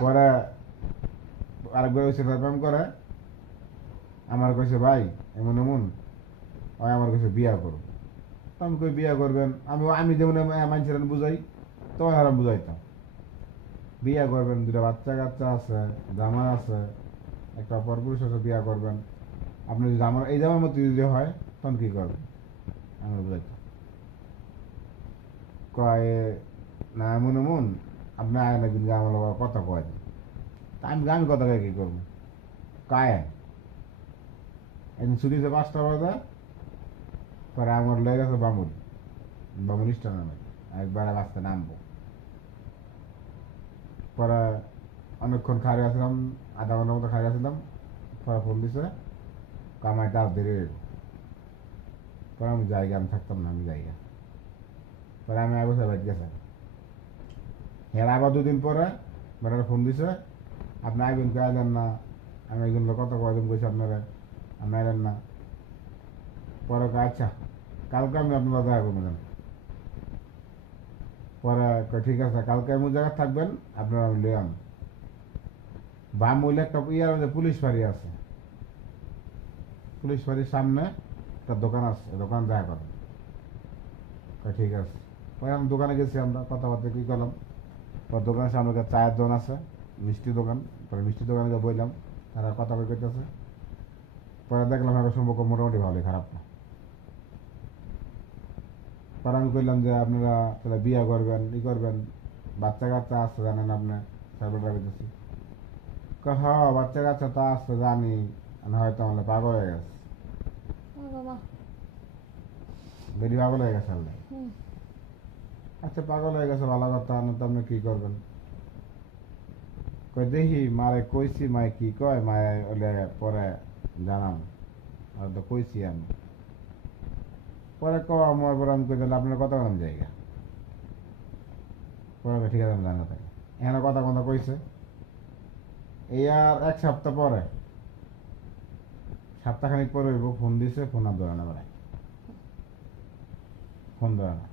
পরে আরেকবার হয়েছে প্রেম করে আমার কইছে ভাই এমন এমন ওই আমার কাছে বিয়া করো। তো আমি কই বিয়া করবেন আমি আমি যেমন মানুষের বুঝাই তো আর বুঝাইতাম বিয়া করবেন, দুটা বাচ্চা কাচ্চা আছে, জামা আছে, একটা পরপুরুষ আছে, বিয়া করবেন। আপনি যদি আমার এই জামার মতো যদি হয় তখন কি করবেন আমার বুঝাইতাম। কয় না এমন এমন আপনি আয় না কিন্তু আমার লোক কথা কয় না। তা আমি আমি কথা কয়ে কি করবো কায় একদিন ছুটিতে 5টা বাজে পরে আমার লেগে গেছে বামুন বামুন স্টার নামে একবার রাস্তায় নামবো। পরে অনেকক্ষণ খাড়ি আসলাম, আধা ঘন্টার মতো খাড়ি আসলাম। পরে ফোন দিছে কামাই তার দেরি হইব। পরে আমি জায়গা আমি থাকতাম না, আমি জায়গা পরে আমি আগে বাইক গেছে। এর আবার 2 দিন পরে বেটার ফোন দিছে আপনি আইবেন কে আইলেন না, আমি একজন লোক কত কয়দিন কইছি আপনারা আপনি আইলেন না। পরে কয়, আচ্ছা কালকে আমি আপনারা দেখা করবো জান। পরে কয়, ঠিক আছে কালকে এমন জায়গায় থাকবেন আপনারা আমি লিয়ে আন। বাম বলে একটা ইয়ার মধ্যে পুলিশ ফাঁড়ি আছে, পুলিশ ফাঁড়ির সামনে একটা দোকান আছে, দোকান দেখা করেন। কয় ঠিক আছে। পরে আমি দোকানে গেছি, আমরা কথাবার্তা কি করলাম। পরে দোকানের সামনে একটা চায়ের দোকান আছে, মিষ্টি দোকান। পরে মিষ্টি দোকানে গিয়ে বললাম, তারা কথা বলে করতেছে। পরে দেখলাম একটা সম্পর্ক মোটামুটি ভালোই, খারাপ না। পরে আমি কইলাম যে আপনারা তাহলে বিয়ে করবেন ই করবেন, বাচ্চা কাচ্চা আছে জানেন আপনি, সার্ভেটা করতেছি। হ্যাঁ বাচ্চা কাচ্চা তো আছে জানি, হয়তো আমাদের পাগল হয়ে গেছে, ও বাবা। বেরি পাগল হয়ে গেছে আল্লাহ। হুম। আচ্ছা পাগল হয়ে গেছে ভালো কথা, না তো আপনি কি করবেন। কই দেখি মারে কইছি, মায় কি কয়, মায় ওলে পরে জানাম। আর তো কইছি আমি পরে ক আমার পরে আমি কই দিলাম আপনার কথা কোন জায়গা। পরে কয়, ঠিক আছে আমি জানা থাকি এখানে কথা কথা কইছে। এই আর 1 সপ্তাহ পরে, সপ্তাহখানিক পরে হইব, ফোন দিছে, ফোন আর ধরে না বেড়ায়, ফোন ধরে না।